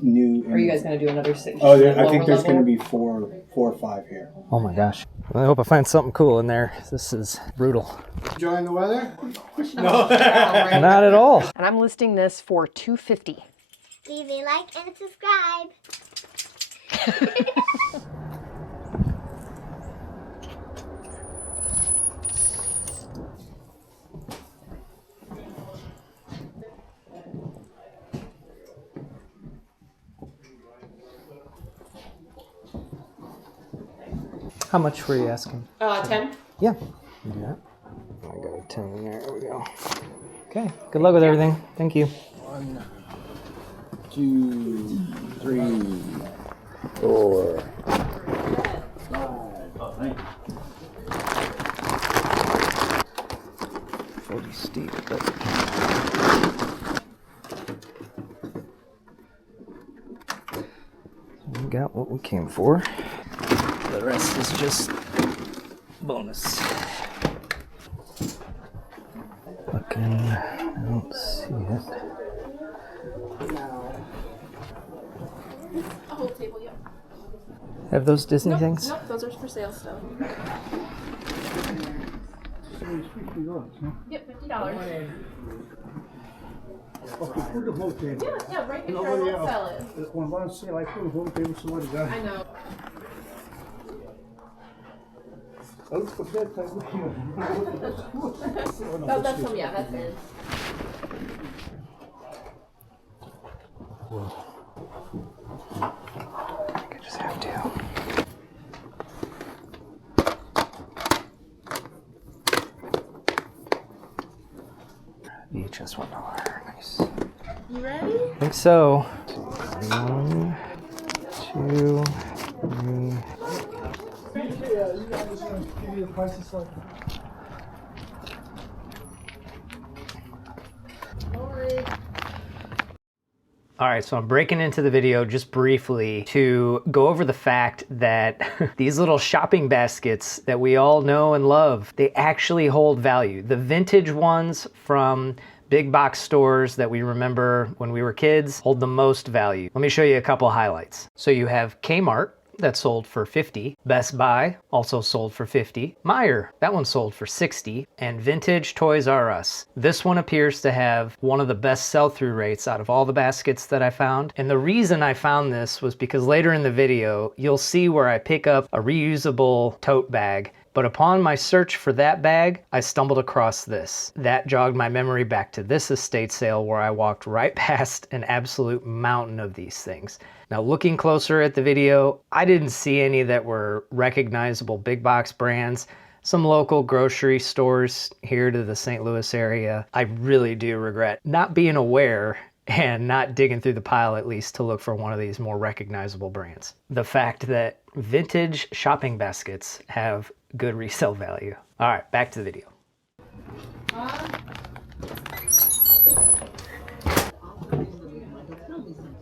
new. Are you guys going to do another 6? Oh, I think there's going to be four or five here. Oh my gosh. Well, I hope I find something cool in there. This is brutal. Enjoying the weather? No. Not at all. And I'm listing this for $250. Leave a like and subscribe. How much were you asking? 10. Yeah. Yeah. I got a 10 in there. There we go. Okay. Good luck with everything. Thank you. 1, 2, 3, 4, 5. 40 steep, but we got what we came for. The rest is just bonus. Looking, I don't see it. A whole table, yeah. Have those Disney things? Nope, those are for sale still. Yep, $50. Yeah, right in there, we'll sell it. I know. Oh, that's him, yeah, that's his. I think I just have to. VHS $1. Nice. You ready? I think so. 1, 2, 3. All right, so I'm breaking into the video just briefly to go over the fact that these little shopping baskets that we all know and love, they actually hold value. The vintage ones from big box stores that we remember when we were kids hold the most value. Let me show you a couple highlights. So you have Kmart, that sold for $50. Best Buy also sold for $50. Meijer, that one sold for $60. And vintage Toys R Us. This one appears to have one of the best sell-through rates out of all the baskets that I found. And the reason I found this was because later in the video, you'll see where I pick up a reusable tote bag. But upon my search for that bag, I stumbled across this. That jogged my memory back to this estate sale where I walked right past an absolute mountain of these things. Now, looking closer at the video, I didn't see any that were recognizable big box brands. Some local grocery stores here to the St. Louis area. I really do regret not being aware and not digging through the pile at least to look for one of these more recognizable brands. The fact that vintage shopping baskets have good resale value. All right, back to the video.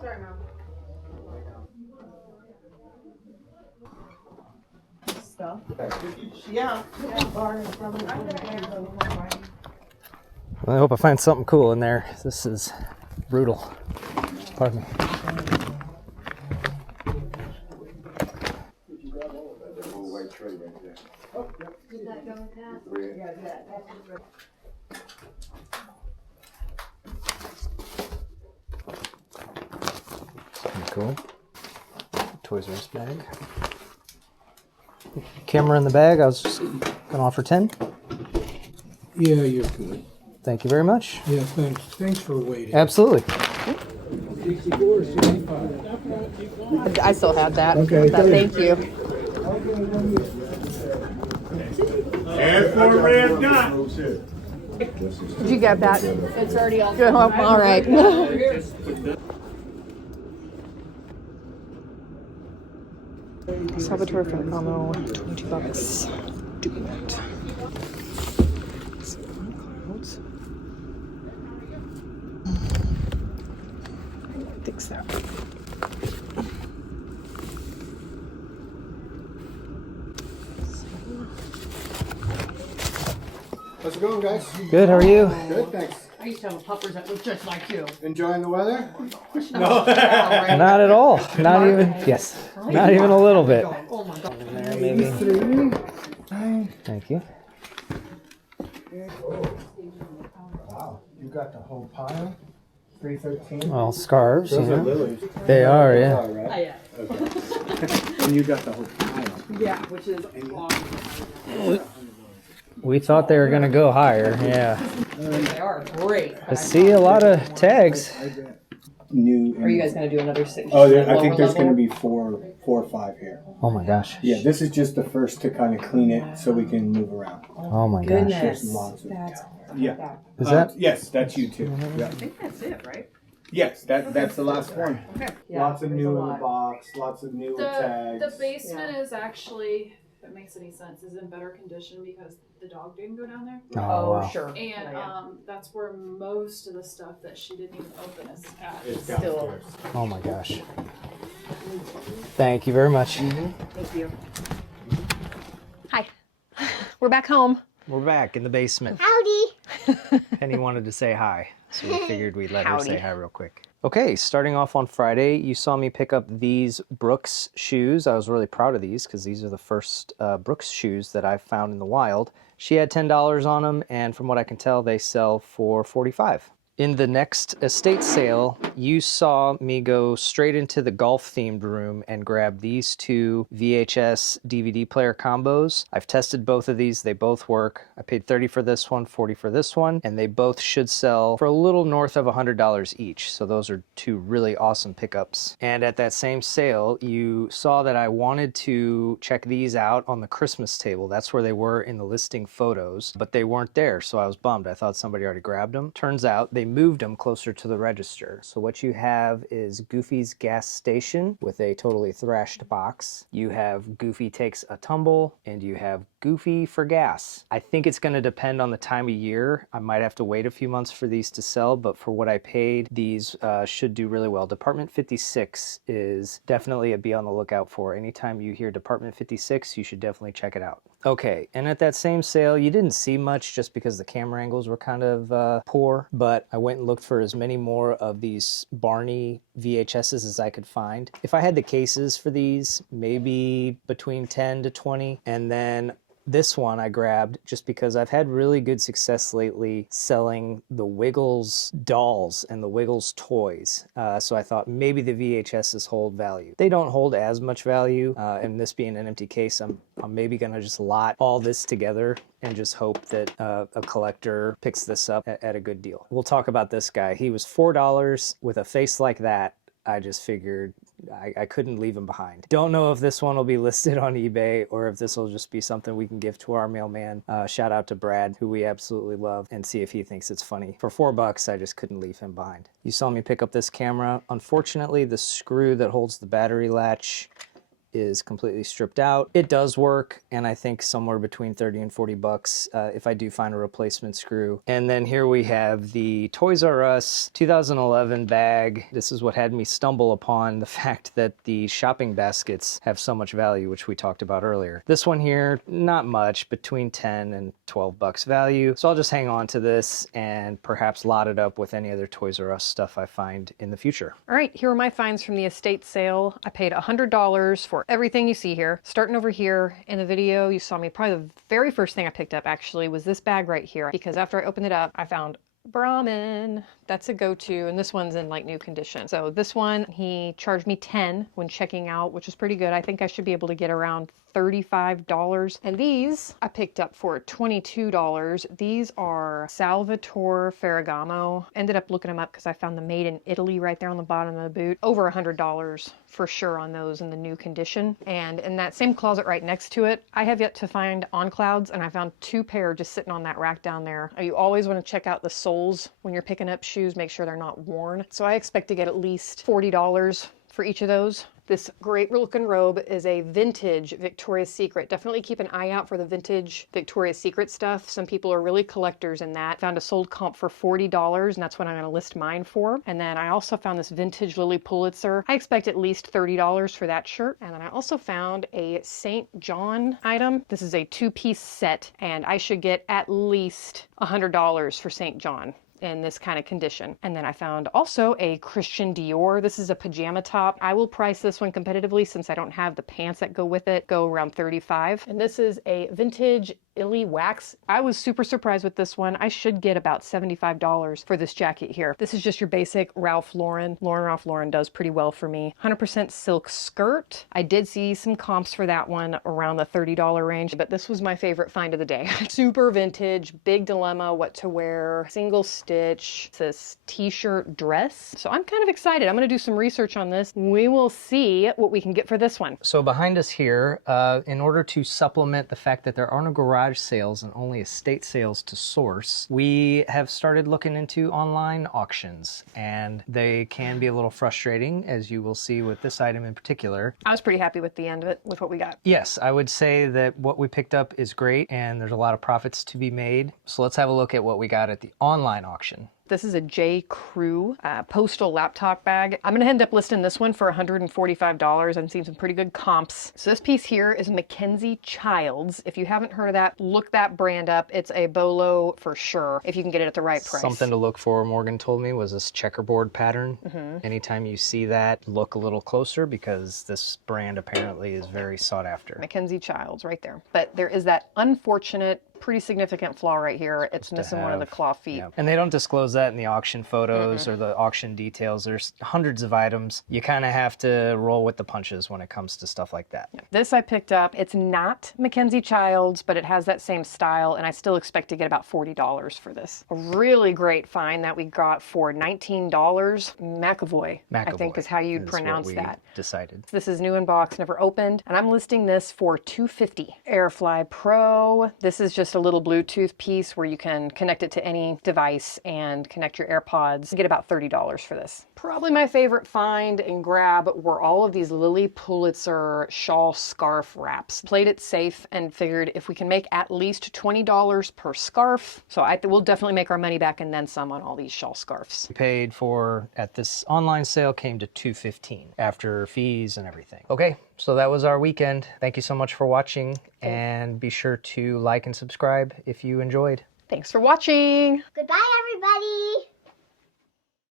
Sorry, Mom. Stuff. Yeah. Well, I hope I find something cool in there. This is brutal. Pardon me. Pretty cool. Toys R Us bag. Camera in the bag. I was just gonna offer 10. Yeah, you're good. Thank you very much. Yeah, thanks. Thanks for waiting. Absolutely. 64 or 65? I still have that. Okay, Thank you. And for a red dot. Did you get that? It's already all Good. All right. Salvatore Ferragamo, $22. Doing it. I think so. How's it going, guys? Good, how are you? Good, thanks. I used to have a puppers that looked just like you. Enjoying the weather? Not at all. Not even. Yes. Not even a little bit. Oh my god. There, maybe. 3. Thank you. Wow, you got the whole pile? 313? Well, scarves. Those You are know. lilies. They are, yeah. All right. Yeah. Okay. And you got the whole pile. Yeah, which is awesome. We thought they were gonna go higher. Yeah. They are great. I see a lot of tags. New. Are you guys gonna do another six? Oh, I think there's going to be four or five here. Oh my gosh. Yeah, this is just the first to kind of clean it so we can move around. Oh my gosh. There's lots of Yeah. Is that? Yes, that's you too. Yeah. I think that's it, right? Yes, that's the last one. Okay. Lots of new in the box. Lots of new The tags. basement is actually, if it makes any sense, is in better condition because the dog didn't go down there. Oh, wow. Sure. And Yeah. that's where most of the stuff that she didn't even open is at. It's Still. downstairs. Oh my gosh. Thank you very much. Thank you. Hi. We're back home. We're back in the basement. Howdy. Penny wanted to say hi, so we figured we'd let her say Howdy. hi real quick. Okay, starting off on Friday, you saw me pick up these Brooks shoes. I was really proud of these because these are the first Brooks shoes that I found in the wild. She had $10 on them, and from what I can tell, they sell for $45. In the next estate sale, you saw me go straight into the golf-themed room and grab these two VHS DVD player combos. I've tested both of these. They both work. I paid $30 for this one, $40 for this one, and they both should sell for a little north of $100 each. So those are two really awesome pickups. And at that same sale, you saw that I wanted to check these out on the Christmas table. That's where they were in the listing photos, but they weren't there, so I was bummed. I thought somebody already grabbed them. Turns out they moved them closer to the register. So what you have is Goofy's gas station with a totally thrashed box. You have Goofy takes a tumble, and you have Goofy for gas. I think it's going to depend on the time of year. I might have to wait a few months for these to sell, but for what I paid, these should do really well. Department 56 is definitely a be on the lookout for. Anytime you hear Department 56, you should definitely check it out. Okay, and at that same sale, you didn't see much just because the camera angles were kind of poor, but I went and looked for as many more of these Barney VHSs as I could find. If I had the cases for these, maybe between 10 to 20, and then this one I grabbed just because I've had really good success lately selling the Wiggles dolls and the Wiggles toys. So I thought maybe the VHSs hold value. They don't hold as much value, and this being an empty case, I'm maybe gonna just lot all this together and just hope that a collector picks this up at a good deal. We'll talk about this guy. He was $4 with a face like that. I just figured I couldn't leave him behind. Don't know if this one will be listed on eBay or if this will just be something we can give to our mailman. Shout out to Brad, who we absolutely love, and see if he thinks it's funny. For $4, I just couldn't leave him behind. You saw me pick up this camera. Unfortunately, the screw that holds the battery latch is completely stripped out. It does work, and I think somewhere between 30 and 40 bucks if I do find a replacement screw. And then here we have the Toys R Us 2011 bag. This is what had me stumble upon the fact that the shopping baskets have so much value, which we talked about earlier. This one here, not much, between 10 and 12 bucks value. So I'll just hang on to this and perhaps lot it up with any other Toys R Us stuff I find in the future. All right, here are my finds from the estate sale. I paid $100 for everything you see here. Starting over here in the video, you saw me, probably the very first thing I picked up actually was this bag right here, because after I opened it up, I found Brahmin. That's a go-to, and this one's in like new condition. So this one, he charged me 10 when checking out, which is pretty good. I think I should be able to get around $35. And these I picked up for $22. These are Salvatore Ferragamo. Ended up looking them up because I found the made in Italy right there on the bottom of the boot. Over $100 for sure on those in the new condition. And in that same closet right next to it, I have yet to find On Clouds, and I found 2 pair just sitting on that rack down there. You always want to check out the soles when you're picking up shoes, make sure they're not worn. So I expect to get at least $40 for each of those. This great looking robe is a vintage Victoria's Secret. Definitely keep an eye out for the vintage Victoria's Secret stuff. Some people are really collectors in that. Found a sold comp for $40, and that's what I'm going to list mine for. And then I also found this vintage Lily Pulitzer. I expect at least $30 for that shirt. And then I also found a St. John item. This is a 2-piece set, and I should get at least $100 for St. John. in this kind of condition. And then I found also a Christian Dior. This is a pajama top. I will price this one competitively since I don't have the pants that go with it. Go around $35. And this is a vintage Illy wax. I was super surprised with this one. I should get about $75 for this jacket here. This is just your basic Ralph Lauren. Ralph Lauren does pretty well for me. 100% silk skirt. I did see some comps for that one around the $30 range, but this was my favorite find of the day. Super vintage, big dilemma what to wear, single stitch. It's this t-shirt dress. So I'm kind of excited. I'm gonna do some research on this. We will see what we can get for this one. So behind us here, in order to supplement the fact that there are no garage sales and only estate sales to source, we have started looking into online auctions, and they can be a little frustrating, as you will see with this item in particular. I was pretty happy with the end of it, with what we got. Yes, I would say that what we picked up is great, and there's a lot of profits to be made. So let's have a look at what we got at the online auction. This is a J. Crew postal laptop bag. I'm gonna end up listing this one for $145. I'm seeing some pretty good comps. So this piece here is Mackenzie Childs. If you haven't heard of that, look that brand up. It's a bolo for sure, if you can get it at the right price. Something to look for, Morgan told me, was this checkerboard pattern. Anytime you see that, look a little closer because this brand apparently is very sought after. Mackenzie Childs right there. But there is that unfortunate, pretty significant flaw right here. It's missing one of the claw feet. Yeah. And they don't disclose that in the auction photos or the auction details. There's hundreds of items. You kind of have to roll with the punches when it comes to stuff like that. Yeah. This I picked up. It's not Mackenzie Childs, but it has that same style, and I still expect to get about $40 for this. A really great find that we got for $19. McAvoy, I think is how you'd pronounce that. Decided. This is new in box, never opened, and I'm listing this for $250. Airfly Pro. This is just a little Bluetooth piece where you can connect it to any device and connect your AirPods. You get about $30 for this. Probably my favorite find and grab were all of these Lily Pulitzer shawl scarf wraps. Played it safe and figured if we can make at least $20 per scarf, so we'll definitely make our money back and then some on all these shawl scarves. We paid for, at this online sale, came to $215 after fees and everything. Okay, so that was our weekend. Thank you so much for watching, and be sure to like and subscribe if you enjoyed. Thanks for watching. Goodbye, everybody.